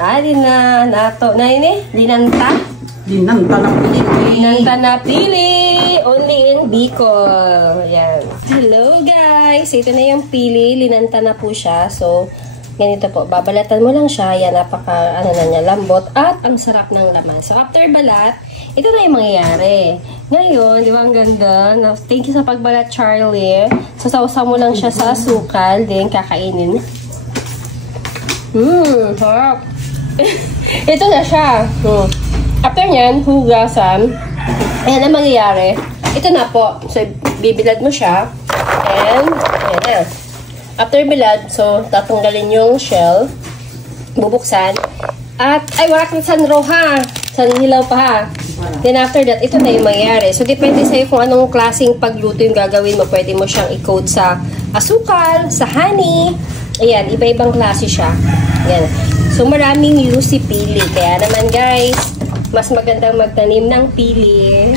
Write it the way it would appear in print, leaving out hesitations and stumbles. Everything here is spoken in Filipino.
Nato na ini, linanta. Linanta na pili. Linanta na pili. Only in Bicol. Ayan. Hello guys. Ito na yung pili. Linanta na po siya. So, ganito po. Babalatan mo lang siya. Yan, napaka, lambot. At ang sarap ng laman. So, after balat, ito na yung mangyayari. Ngayon, di ba ang ganda? Thank you sa pagbalat, Charlie. So, sausaw mo lang siya sa asukal. Then, kakainin. Sarap. Ito na siya. After nyan, hugasan. Ayan ang mangyayari. Ito na po. So, bibilad mo siya. And, ayan na. After bilad, so, tatanggalin yung shell. Bubuksan. At, ay, wala kang sanro ha. Sanhilaw pa ha. Then, after that, ito na yung mangyayari. So, depende sa'yo kung anong klaseng pagluto yung gagawin mo. Pwede mo siyang i-coat sa asukal, sa honey. Ayan, iba-ibang klase siya. Ayan. So, maraming use si pili. Kaya naman, guys, mas magandang magtanim ng pili